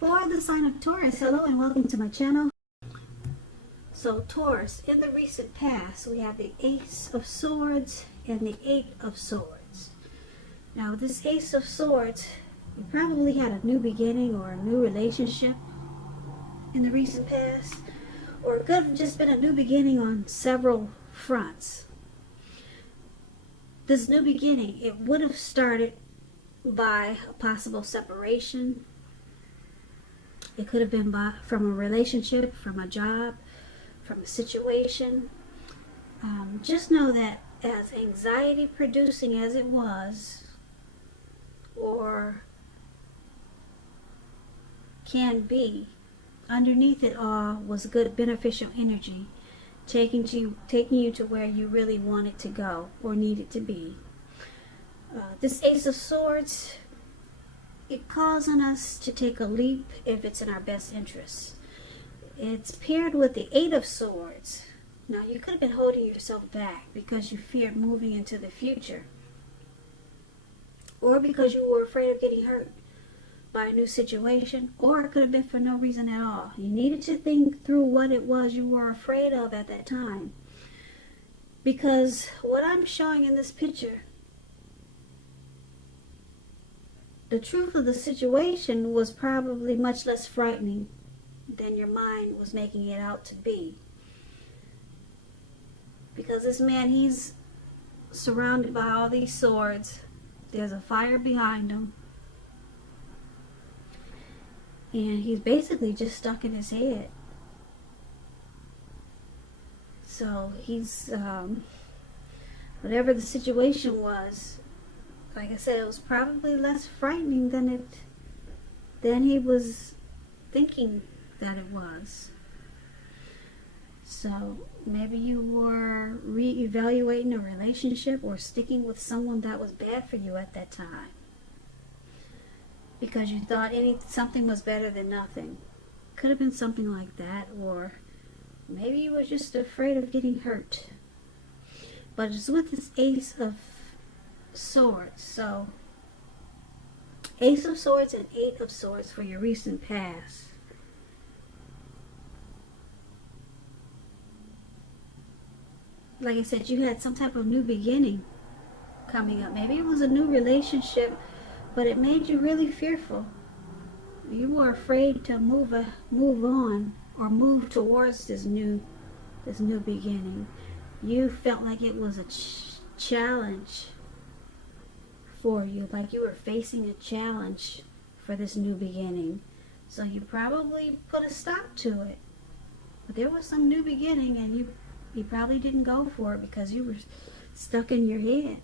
For the sign of Taurus, hello and welcome to my channel. So Taurus, in the recent past, we have the Ace of Swords and the Eight of Swords. Now this Ace of Swords, you probably had a new beginning or a new relationship in the recent past, or it could have just been a new beginning on several fronts. This new beginning, it would have started by a possible separation. It could have been from a relationship, from a job, from a situation. Just know that as anxiety producing as it was, or can be, underneath it all was good beneficial energy, taking you to where you really wanted to go or needed to be. This Ace of Swords, it calls on us to take a leap if it's in our best interest. It's paired with the Eight of Swords. Now, you could have been holding yourself back because you feared moving into the future, or because you were afraid of getting hurt by a new situation, or it could have been for no reason at all. You needed to think through what it was you were afraid of at that time, because what I'm showing in this picture, the truth of the situation was probably much less frightening than your mind was making it out to be. Because this man, he's surrounded by all these swords. There's a fire behind him. And he's basically just stuck in his head. So he's, whatever the situation was, like I said, it was probably less frightening than he was thinking that it was. So maybe you were re-evaluating a relationship or sticking with someone that was bad for you at that time, because you thought something was better than nothing. Could have been something like that, or maybe you were just afraid of getting hurt. But it's with this Ace of Swords. So Ace of Swords and Eight of Swords for your recent past. Like I said, you had some type of new beginning coming up. Maybe it was a new relationship, but it made you really fearful. You were afraid to move on or move towards this new beginning. You felt like it was a challenge for you, like you were facing a challenge for this new beginning. So you probably put a stop to it. But there was some new beginning, and you probably didn't go for it because you were stuck in your head.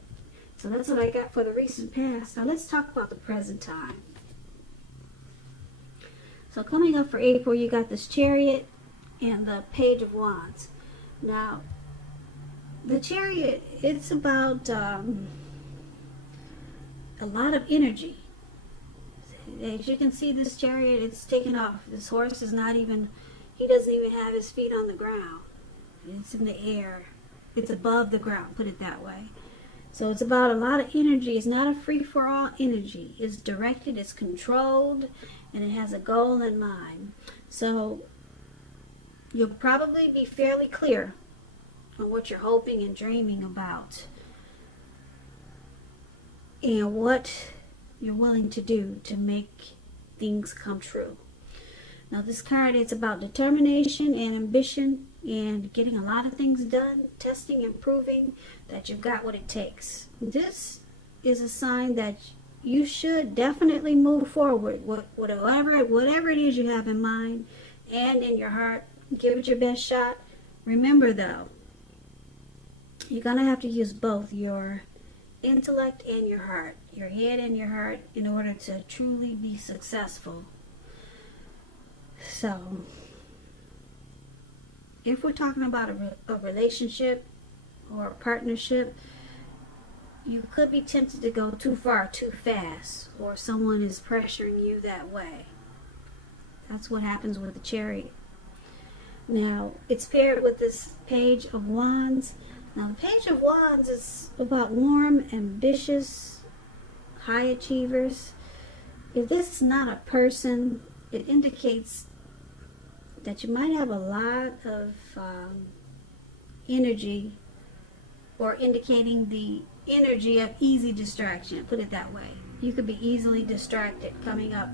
So that's what I got for the recent past. Now let's talk about the present time. So coming up for April, you got this Chariot and the Page of Wands. Now, the Chariot, it's about a lot of energy. As you can see, this Chariot, it's taken off. This horse is not even, he doesn't even have his feet on the ground. It's in the air. It's above the ground, put it that way. So it's about a lot of energy. It's not a free-for-all energy. It's directed, it's controlled, and it has a goal in mind. So you'll probably be fairly clear on what you're hoping and dreaming about, and what you're willing to do to make things come true. Now this card, it's about determination and ambition and getting a lot of things done, testing and proving that you've got what it takes. This is a sign that you should definitely move forward. Whatever it is you have in mind and in your heart, give it your best shot. Remember though, you're going to have to use both your intellect and your heart, your head and your heart, in order to truly be successful. So, if we're talking about a relationship or a partnership, you could be tempted to go too far too fast, or someone is pressuring you that way. That's what happens with the Chariot. Now, it's paired with this Page of Wands. Now, the Page of Wands is about warm, ambitious, high achievers. If this is not a person, it indicates that you might have a lot of energy, or indicating the energy of easy distraction, put it that way. You could be easily distracted coming up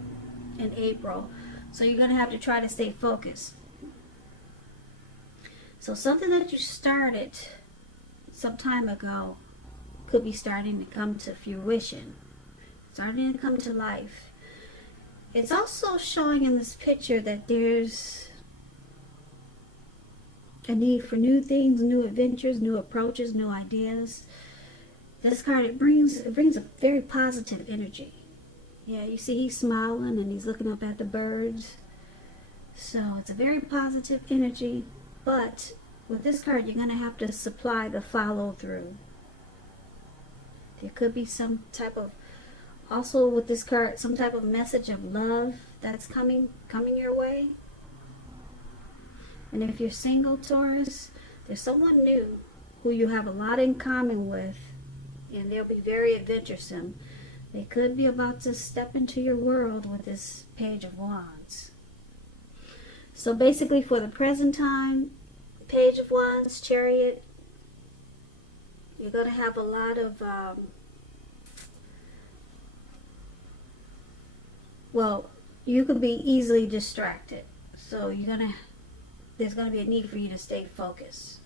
in April, so you're going to have to try to stay focused. So something that you started some time ago could be starting to come to fruition, starting to come to life. It's also showing in this picture that there's a need for new things, new adventures, new approaches, new ideas. This card, it brings a very positive energy. Yeah, you see he's smiling and he's looking up at the birds. So it's a very positive energy, but with this card, you're going to have to supply the follow through. There could be some type of, also with this card, some type of message of love that's coming your way. And if you're single, Taurus, there's someone new who you have a lot in common with, and they'll be very adventuresome. They could be about to step into your world with this Page of Wands. So basically, for the present time, Page of Wands, Chariot, you're going to have a lot of, well, you could be easily distracted. So there's going to be a need for you to stay focused.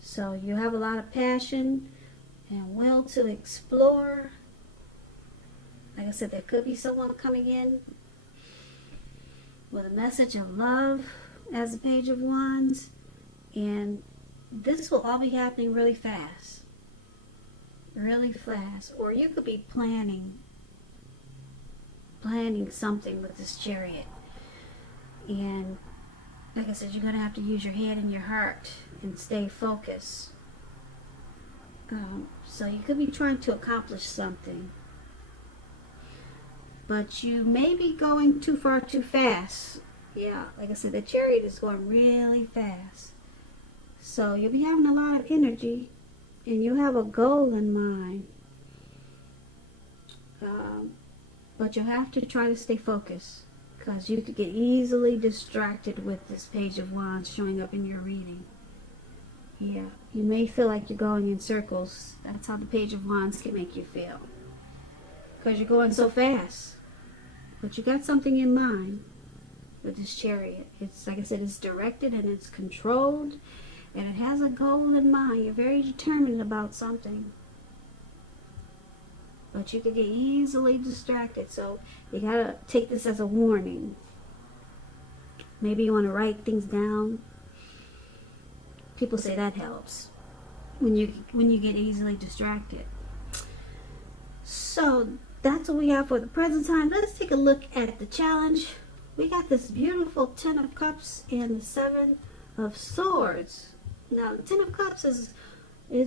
So you have a lot of passion and will to explore. Like I said, there could be someone coming in with a message of love as a Page of Wands, and this will all be happening really fast. Really fast. Or you could be planning something with this Chariot. And like I said, you're going to have to use your head and your heart and stay focused. So you could be trying to accomplish something, but you may be going too far too fast. Yeah, like I said, the Chariot is going really fast. So you'll be having a lot of energy, and you have a goal in mind. But you'll have to try to stay focused, because you could get easily distracted with this Page of Wands showing up in your reading. Yeah, you may feel like you're going in circles. That's how the Page of Wands can make you feel, because you're going so fast. But you got something in mind with this Chariot. It's, like I said, it's directed and it's controlled, and it has a goal in mind. You're very determined about something, but you could get easily distracted. So you gotta take this as a warning. Maybe you want to write things down. People say that helps when you get easily distracted. So that's what we have for the present time. Let's take a look at the challenge. We got this beautiful Ten of Cups and the Seven of Swords. Now, the Ten of Cups is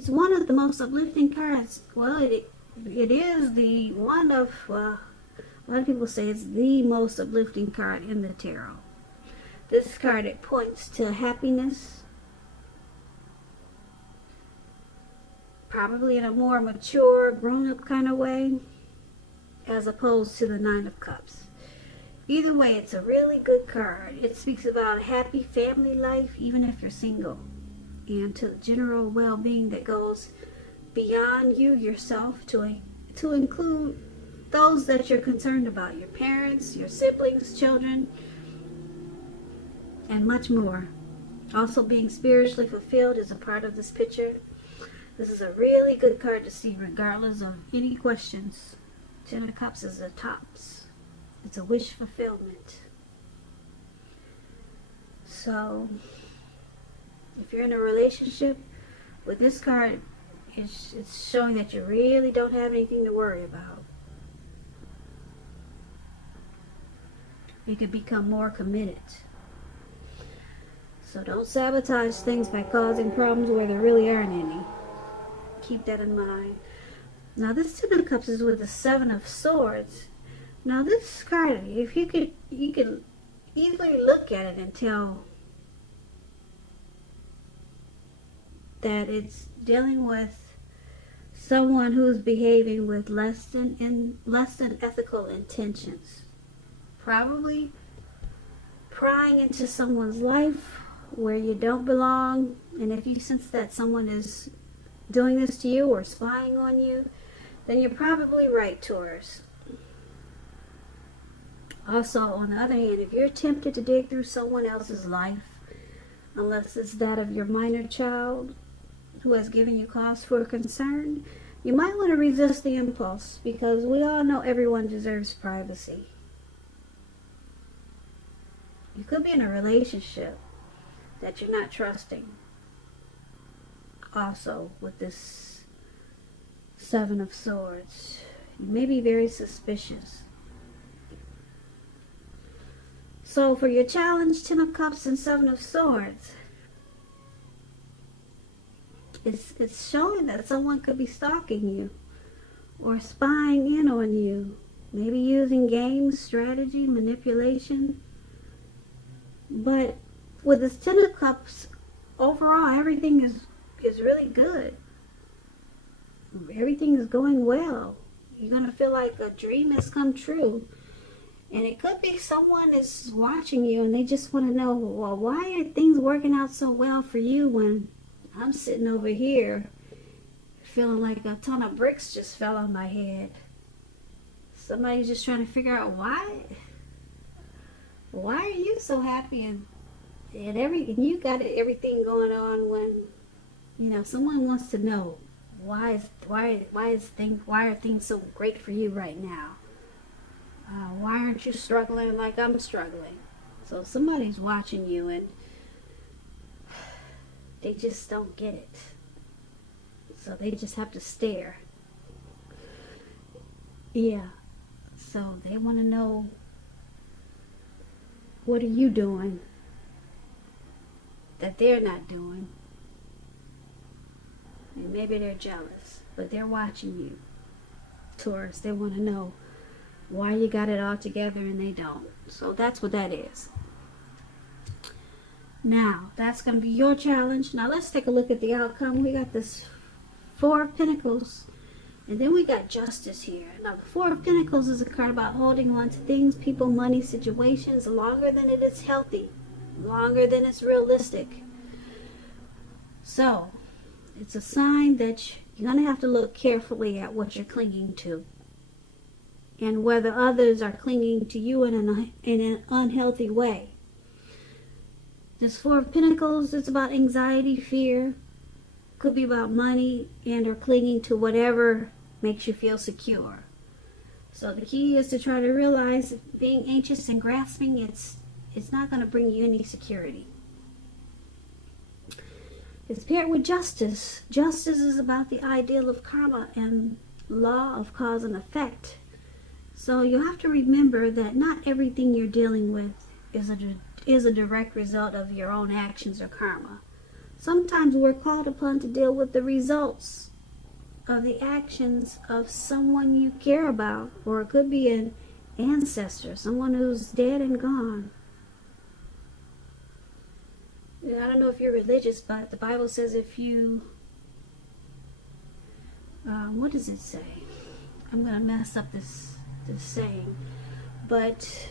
one of the most uplifting cards. Well, it is the one of, a lot of people say it's the most uplifting card in the tarot. This card, it points to happiness, probably in a more mature, grown-up kind of way, as opposed to the Nine of Cups. Either way, it's a really good card. It speaks about a happy family life, even if you're single, and to the general well-being that goes beyond you yourself to include those that you're concerned about, your parents, your siblings, children, and much more. Also, being spiritually fulfilled is a part of this picture. This is a really good card to see regardless of any questions. Ten of Cups is the tops. It's a wish fulfillment. So if you're in a relationship with this card, it's showing that you really don't have anything to worry about. You could become more committed. So don't sabotage things by causing problems where there really aren't any. Keep that in mind. Now this Ten of Cups is with the Seven of Swords. Now this card, if you could easily look at it and tell that it's dealing with someone who's behaving with less than ethical intentions. probably prying into someone's life where you don't belong. And if you sense that someone is doing this to you or spying on you, then you're probably right, Taurus. Also, on the other hand, if you're tempted to dig through someone else's life, unless it's that of your minor child who has given you cause for concern, you might want to resist the impulse, because we all know everyone deserves privacy. You could be in a relationship that you're not trusting. Also, with this Seven of Swords, you may be very suspicious. So for your challenge, Ten of Cups and Seven of Swords, it's showing that someone could be stalking you or spying in on you, maybe using games, strategy, manipulation. But with this Ten of Cups, overall everything is really good. Everything is going well. You're going to feel like a dream has come true. And it could be someone is watching you and they just want to know, well, why are things working out so well for you when I'm sitting over here feeling like a ton of bricks just fell on my head? Somebody's just trying to figure out why are you so happy and you got everything going on, when someone wants to know why are things so great for you right now? Why aren't you struggling like I'm struggling? So somebody's watching you and they just don't get it. So they just have to stare. Yeah. So they want to know, what are you doing that they're not doing? And maybe they're jealous, but they're watching you, Taurus. They want to know why you got it all together and they don't. So that's what that is. Now, that's going to be your challenge. Now, let's take a look at the outcome. We got this Four of Pentacles, and then we got Justice here. Now, the Four of Pentacles is a card about holding on to things, people, money, situations longer than it is healthy, longer than it's realistic. So, it's a sign that you're going to have to look carefully at what you're clinging to, and whether others are clinging to you in an unhealthy way. This Four of Pentacles is about anxiety, fear. Could be about money and or clinging to whatever makes you feel secure. So the key is to try to realize being anxious and grasping, it's not going to bring you any security. It's paired with Justice. Justice is about the ideal of karma and law of cause and effect. So you have to remember that not everything you're dealing with is a direct result of your own actions or karma. Sometimes we're called upon to deal with the results of the actions of someone you care about, or it could be an ancestor, someone who's dead and gone. I don't know if you're religious, but the Bible says if you, what does it say? I'm going to mess up this saying, but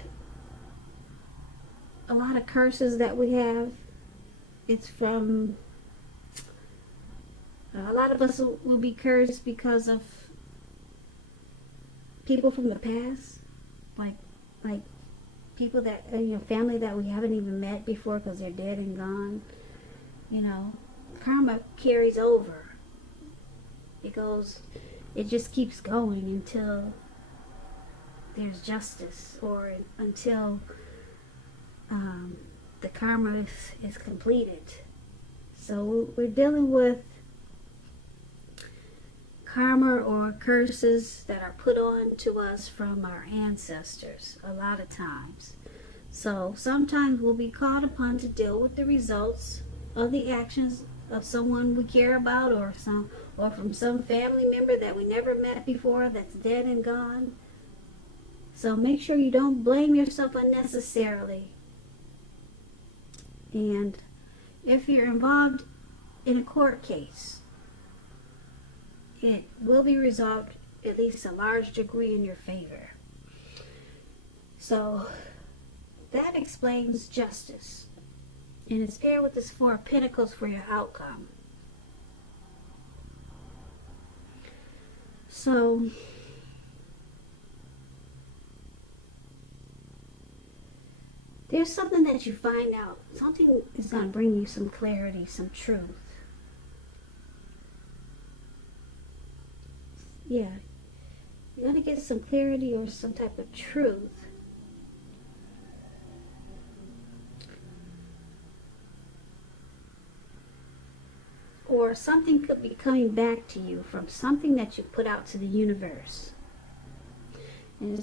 a lot of curses that we have, it's from, a lot of us will be cursed because of people from the past, like people that, family that we haven't even met before because they're dead and gone. Karma carries over. It just keeps going until there's justice, or until the karma is completed. So we're dealing with karma or curses that are put on to us from our ancestors a lot of times. So sometimes we'll be called upon to deal with the results of the actions of someone we care about, or from some family member that we never met before that's dead and gone. So make sure you don't blame yourself unnecessarily. And if you're involved in a court case, it will be resolved at least a large degree in your favor. So that explains justice. And it's paired with this Four of Pentacles for your outcome. So there's something that you find out. Something is going to bring you some clarity, some truth. Yeah. You're going to get some clarity or some type of truth. Or something could be coming back to you from something that you put out to the universe. And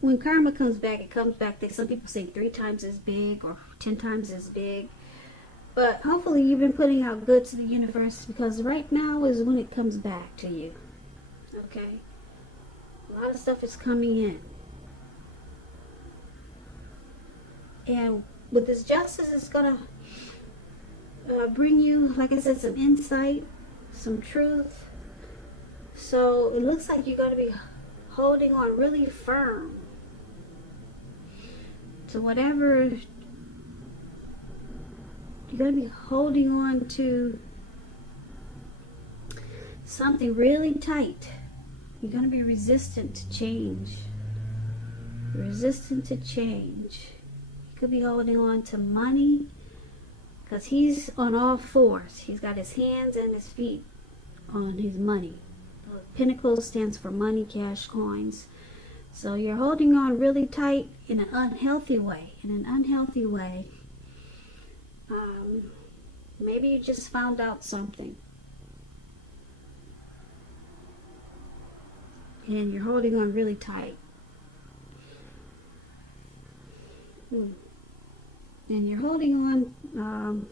when karma comes back, it comes back, some people say 3 times as big or 10 times as big. But hopefully you've been putting out good to the universe, because right now is when it comes back to you. Okay? A lot of stuff is coming in. And with this justice, it's going to bring you, like I said, some insight, some truth. So it looks like you're going to be holding on really firm to whatever. You're going to be holding on to something really tight. You're going to be resistant to change. Resistant to change. You could be holding on to money, because he's on all fours. He's got his hands and his feet on his money. Pentacles stands for money, cash, coins. So you're holding on really tight in an unhealthy way. In an unhealthy way. Maybe you just found out something. And you're holding on really tight. And you're holding on,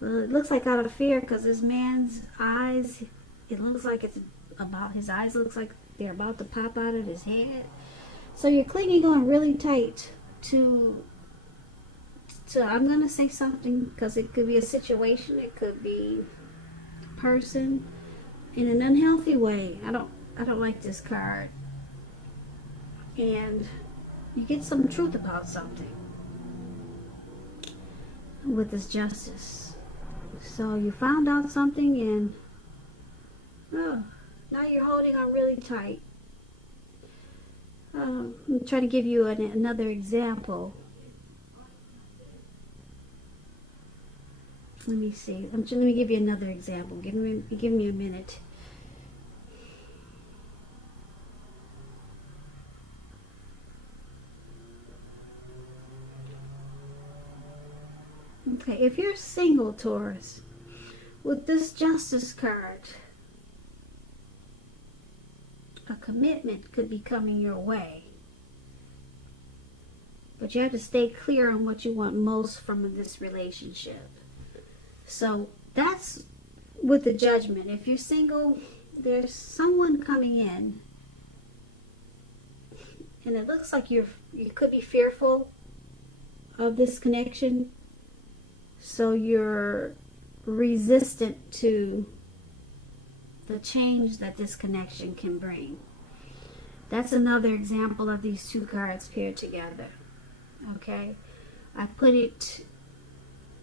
well, it looks like out of fear, because this man's eyes, it looks like it's about, his eyes looks like they're about to pop out of his head. So you're clinging on really tight to I'm going to say something, because it could be a situation, it could be a person, in an unhealthy way. I don't like this card. And you get some truth about something with this justice. So you found out something, and now you're holding on really tight. I'm trying to give you another example. Let me see. Let me give you another example. Give me a minute. Okay, if you're single, Taurus, with this Justice card, a commitment could be coming your way. But you have to stay clear on what you want most from this relationship. So that's with the Judgment. If you're single, there's someone coming in, and it looks like you could be fearful of this connection. So you're resistant to the change that this connection can bring. That's another example of these two cards paired together. Okay? I put it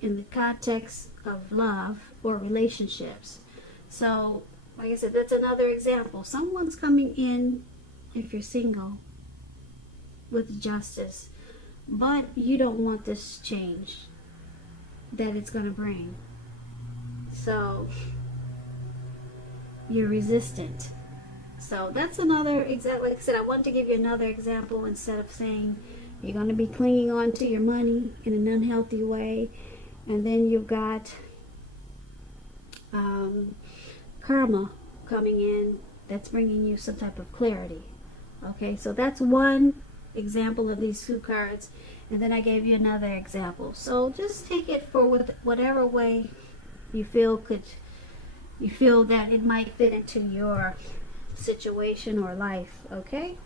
in the context of love or relationships. So, like I said, that's another example. Someone's coming in, if you're single, with justice, but you don't want this change that it's going to bring. So you're resistant. So that's another example. Like I said, I wanted to give you another example instead of saying you're going to be clinging on to your money in an unhealthy way, and then you've got karma coming in that's bringing you some type of clarity. Okay, so that's one example of these two cards, and then I gave you another example. So just take it for whatever way you feel that it might fit into your situation or life. Okay.